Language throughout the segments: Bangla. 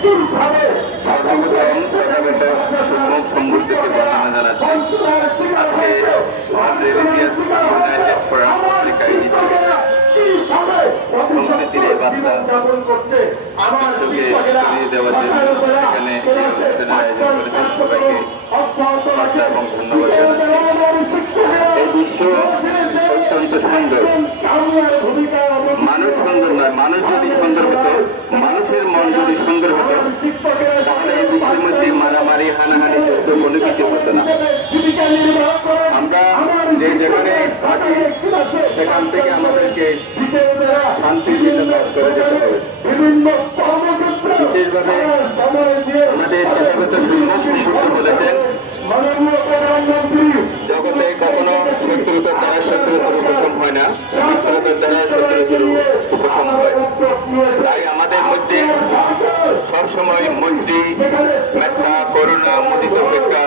সর্বপ্রথম তথাগত সুখমুখ সমৃদ্ধিকে বর্ণনা জানাচ্ছি। আজকে আমাদের ইতিহাস ইউনাইটেড ফোরাম পত্রিকায় সংস্কৃতির এই বার্তা বিশ্বকে ছড়িয়ে দেওয়ার জন্য এখানে এই অনুষ্ঠানের আয়োজন করেছেন। সবাইকে বার্তা এবং ধন্যবাদ জানাচ্ছি। এই বিশ্ব অত্যন্ত সুন্দর। মানুষ সুন্দর নয়, মানুষ যদি সুন্দর হতো, মানুষের মন যদি সুন্দর হতো, তাহলে এই বিশ্বের মধ্যে মারামারি হানাহানি যুদ্ধ কোনো কিছু হতো না। আমরা যে যেখানে থাকি সেখান থেকে আমাদেরকে শান্তির জন্য কাজ করে যেতে হবে। বিশেষভাবে আমাদের তথাগত সুখমুখ সমৃদ্ধ বলেছেন, জগতে কখনো শত্রুতার দ্বারা শত্রুতার উপশম হয় না, মিত্রতার দ্বারা শত্রুতার উপশম হয়। তাই আমাদের মধ্যে সবসময় মৈত্রী, মেত্তা, করুণা, মুদিত অপেক্ষা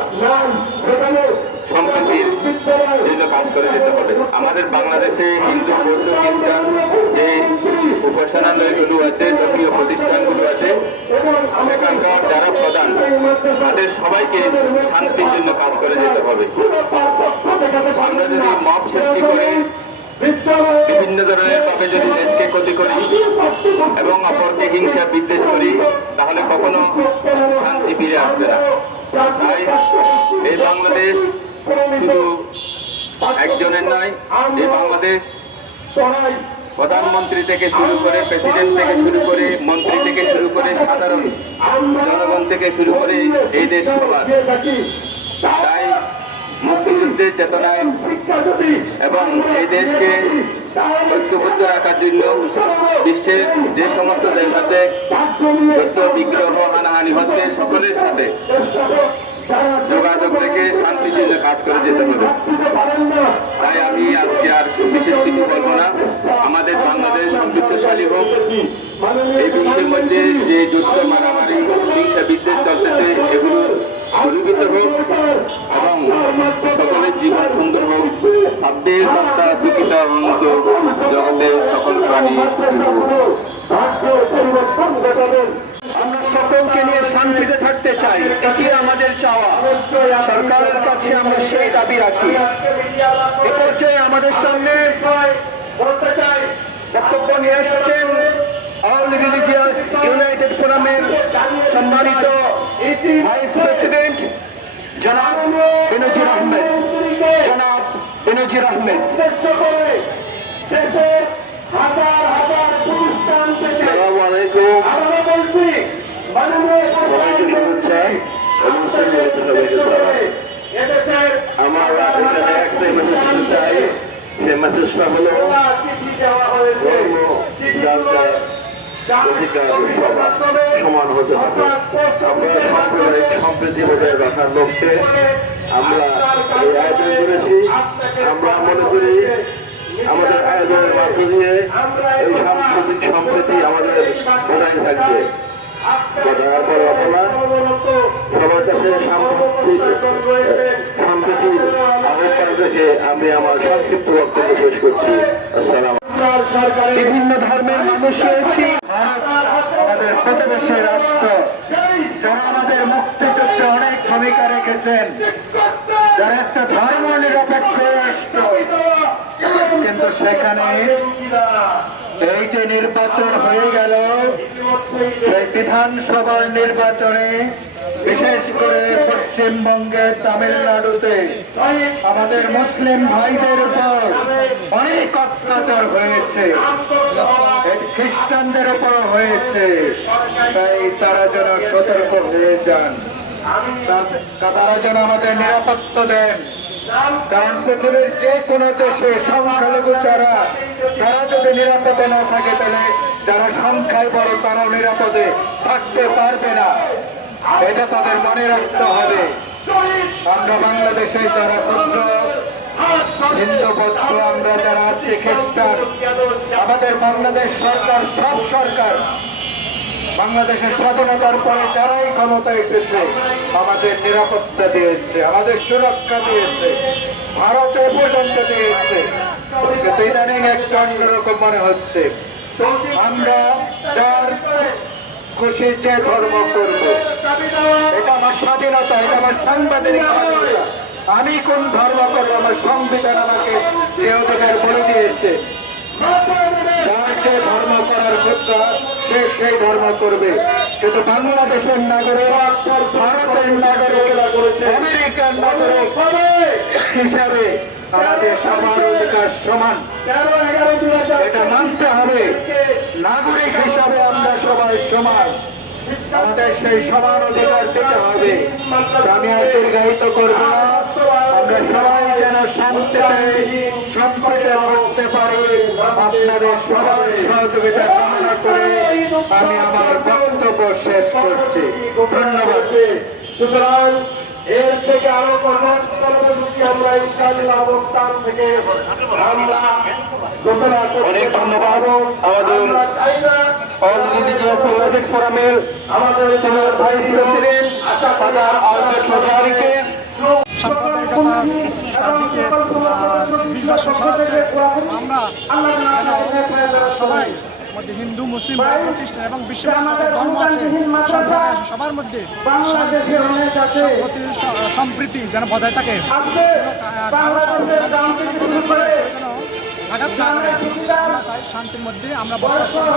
সম্প্রীতির জন্য কাজ করে যেতে হবে। আমাদের বাংলাদেশে হিন্দু, বৌদ্ধ, খ্রিস্টান যে উপাসনালয়গুলো আছে, ধর্মীয় প্রতিষ্ঠানগুলো আছে, সেখানকার যারা প্রধান তাদের সবাইকে শান্তির জন্য কাজ করে যেতে হবে। আমরা যদি মব সৃষ্টি করে বিভিন্ন ধরনের ভাবে যদি দেশকে ক্ষতি করি এবং অপরকে হিংসা বিদ্বেষ করি, তাহলে কখনো শান্তি ফিরে আসবে না। তাই এই বাংলাদেশ শুধু একজনের নয়, এই বাংলাদেশ প্রধানমন্ত্রী থেকে শুরু করে, প্রেসিডেন্ট থেকে শুরু করে, মন্ত্রী থেকে শুরু করে, সাধারণ জনগণ থেকে শুরু করে এই দেশ সবার। তাই মুক্তিযুদ্ধের চেতনায় এবং এই দেশকে ঐক্যবদ্ধ রাখার জন্য বিশ্বের যে সমস্ত দেশ আছে, যুদ্ধ, বিগ্রহ, হানাহানি হচ্ছে, সকলের সাথে যোগাযোগ রেখে শান্তির জন্য কাজ করে যেতে হবে। তাই আমি আজকে আর বিশেষ কিছু বলবো না। আমাদের বাংলাদেশ সমৃদ্ধশালী হোক, এই বিশ্বের মধ্যে যে যুদ্ধ, মারামারি, হিংসা বিদ্বেষ চলতেছে এগুলো দূরীভূত হোক এবং সকলের জীবন সুন্দর হোক। সাধ্যে সত্তা সুখিত অনন্ত জগতে সকল প্রাণী। আমরা সকলকে নিয়ে শান্তিতে থাকতে চাই, এটি আমাদের চাওয়া। সরকারের কাছে আমরা সেই দাবি রাখি। এ পর্যায়ে আমাদের সামনে বক্তব্য নিয়ে এসছেন অল রিলিজিয়াস ইউনাইটেড ফোরামের সম্মানিত ভাইস প্রেসিডেন্ট জনাব বেনজির আহমেদ। আসসালামু আলাইকুম, সবাইকে শুভেচ্ছা এবং সবাইকে সালাম। আমার এখানে একটাই মেসেজ দিতে চাই, সে মেসেজটা হলো অধিকার সমান হতে হবে। আমরা সাম্প্রদায়িক সম্প্রীতি বজায় রাখার লক্ষ্যে আমরা এই আয়োজন করেছি। আমরা মনে করি আমাদের আয়োজনের মধ্য দিয়ে এই সাংস্কৃতিক সম্প্রীতি আমাদের বজায় থাকবে। সবার কাছে সম্প্রীতির আহ্বান রেখে আমি আমার সংক্ষিপ্ত বক্তব্য শেষ করছি। আসসালাম। বিভিন্ন ধর্মের মানুষ রয়েছি। ভারত আমাদের প্রতিবেশী রাষ্ট্র, যারা আমাদের মুক্তিযুদ্ধে অনেক ভূমিকা রেখেছেন, যারা একটা ধর্ম নিরপেক্ষ রাষ্ট্র, কিন্তু সেখানে এই যে নির্বাচন হয়ে গেল, সেই বিধানসভার নির্বাচনে বিশেষ করে পশ্চিমবঙ্গে, তামিলনাড়ুতে আমাদের মুসলিম ভাইদের উপর অনেক অত্যাচার হয়েছে, খ্রিস্টানদের উপর হয়েছে। তাই তারা যেন সতর্ক হয়ে যান, তারা যেন আমাদের নিরাপত্তা দেন। কারণ পৃথিবীর যে কোনো দেশে সংখ্যালঘু যারা, তারা যদি নিরাপদে না থাকে, তাহলে যারা সংখ্যায় বড় তারাও নিরাপদে থাকতে পারবে না। এটা তাদের মনে রাখতে হবে। আমরা বাংলাদেশে যারা ক্ষুদ্র হিন্দু, বৌদ্ধ, আমরা যারা আছি খ্রিস্টান, আমাদের বাংলাদেশ সরকার, সব সরকার বাংলাদেশের স্বাধীনতার পরে যারাই ক্ষমতা এসেছে আমাদের নিরাপত্তা দিয়েছে, আমাদের সুরক্ষা দিয়েছে, ভারতে পর্যন্ত দিয়েছে। কিন্তু ইদানিং একটু অন্যরকম মনে হচ্ছে। আমরা যার খুশি যে ধর্ম করব। এটা আমার স্বাধীনতা, এটা আমার সাংবিধানিক স্বাধীনতা। আমি কোন ধর্ম করবো আমার সংবিধান আমাকে যে অধিকার বলে দিয়েছে। যার যে ধর্ম করার যোগ্যতা সে সেই ধর্ম করবে। কিন্তু বাংলাদেশের নাগরিক, ভারতের নাগরিক, আমেরিকার নাগরিক হিসাবে আমাদের সবার অধিকার সমান, এটা মানতে হবে। নাগরিক হিসাবে আমরা সবাই সমান, আমাদের সেই সমান অধিকার দিতে হবে। আমি আর দীর্ঘায়িত করব না। আমরা সবাই যেন শান্তিতে সম্প্রীতি থাকতে পারি, আপনাদের সবার সহযোগিতা কামনা করে আমি আমার বক্তব্য শেষ করছি। ধন্যবাদ। সুতরাং এর থেকে আরো কর্মসূচি আমরা ইনশাআল্লাহ অবস্থান থেকে আমরা ঘোষণা করতে অনেক ধন্যবাদ আমাদের অল রিলিজিয়াস ইউনাইটেড ফোরামের senior vice president father Albert রোজারিকে। সাম্প্রদায়িকতার চারদিকে বিভাজন ছড়াচ্ছে। আমরা সবাই মধ্যে হিন্দু, মুসলিম, বৌদ্ধ, খ্রিস্টান এবং বিশ্বের যত ধর্ম আছে, সম্প্রদায় আছে, সবার মধ্যে শান্তি, সংহতি, সম্প্রীতি যেন বজায় থাকে। কারো যেন আঘাত না করে। আমরা চাই শান্তির মধ্যে আমরা বসবাস করবো,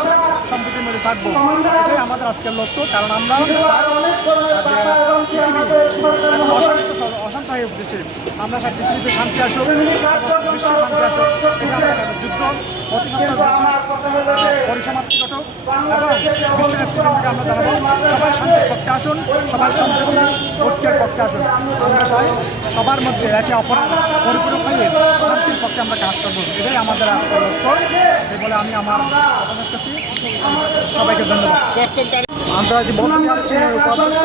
সম্প্রীতির মধ্যে থাকবো। এটাই আমাদের আজকের লক্ষ্য। কারণ আমরা অশান্ত হয়ে উঠেছে। আমরা চাই পৃথিবীতে শান্তি আসুক, বিশ্বে শান্তি আসুক। এটা আমরা যুদ্ধ প্রতিষ্ঠা পরিসমাপ্তি ঘটক এবং বিশ্ব নেতৃবৃন্দকে আমরা জানাবো সবাই শান্তির পক্ষে আসুন, সবাই সম্প্রীতি ঐক্যের পক্ষে আসুন। আমরা চাই সবার মধ্যে একে অপরের পরিপূরক হয়ে শান্তির পক্ষে আমরা কাজ করবো। এটাই আমাদের আজকের লক্ষ্য। এই বলে আমি আমার কথা শেষ করছি। সবাইকে ধন্যবাদ। আন্তর্জাতিক বৌদ্ধ বিহার সিনিয়র উপাধ্যক্ষ,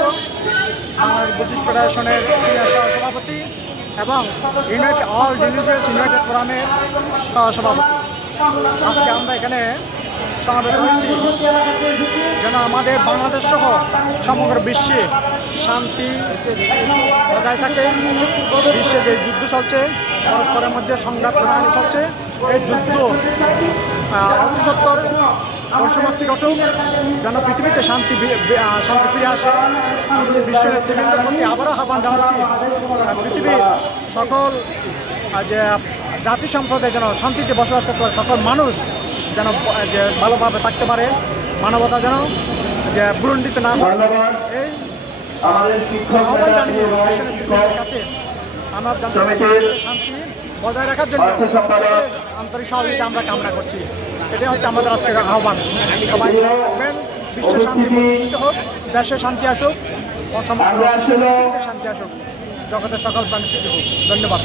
বাংলাদেশ বুদ্ধিস্ট ফেডারেশনের সিনিয়র সভাপতি এবং অল রিলিজিয়াস ইউনাইটেড ফোরামের সভাপতি। আজকে আমরা এখানে সমাবেত হয়েছি যেন আমাদের বাংলাদেশ সহ সমগ্র বিশ্বে শান্তি বজায় থাকে। বিশ্বে যে যুদ্ধ চলছে, পরস্পরের মধ্যে সংঘাত চলছে, এই যুদ্ধ অতি সত্বর পরিসমাপ্তি ঘটুক, যেন পৃথিবীতে শান্তি ফিরে আসে। আমি বিশ্ব নেতৃবৃন্দের মধ্যে আবারও আহ্বান জানাচ্ছি, পৃথিবীর সকল যে জাতি সম্প্রদায় যেন শান্তিতে বসবাস করতে পারে, সকল মানুষ যেন যে ভালোভাবে থাকতে পারে, মানবতা যেন যে বুলন্ডিত না হয়। এই আহ্বান জানিয়ে বিশ্ব নেতৃবৃন্দের কাছে আমরা শান্তি বজায় রাখার জন্য আন্তরিক সহযোগিতা আমরা কামনা করছি। এটাই হচ্ছে আমাদের আজকের আহ্বান। সবাই থাকবেন, বিশ্বে শান্তি প্রতিষ্ঠিত হোক, দেশে শান্তি আসুক, সমগ্র শান্তি আসুক, জগতের সকল প্রাণী সুখী হোক। ধন্যবাদ।